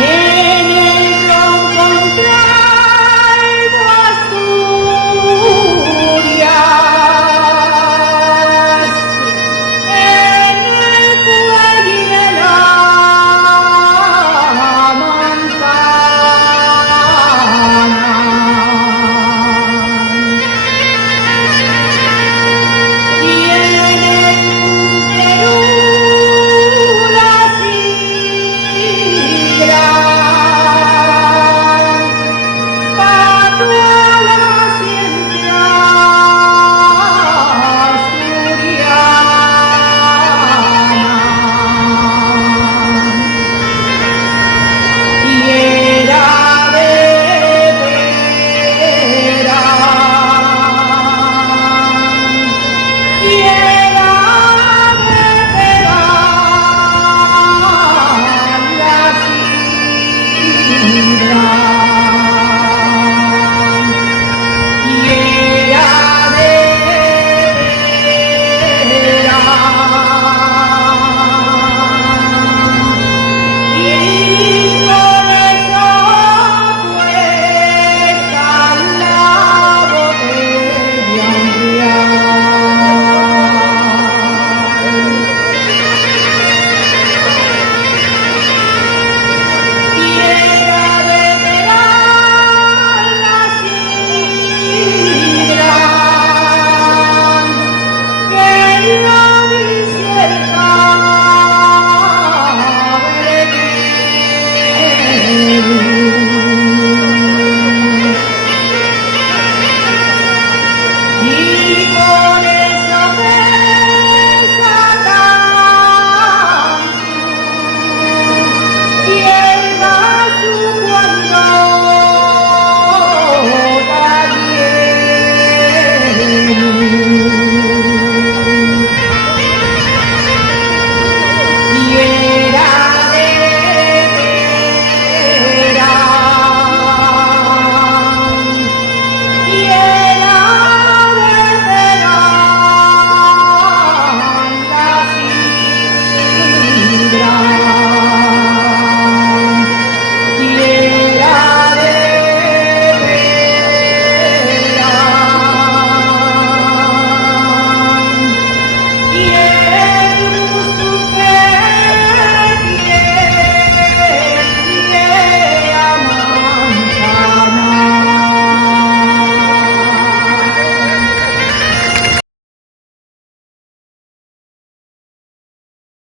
En el tronco traigo Asturias, en el cuello de la montana. Y en el Perú la sidra, patrona siempre asturiana. Y era de veras, y era de veras la sidra. Y era de veras. Y por eso cuesta la botella un real. Y era de veras la sidra, que lo dice el y por eso pesa tanto.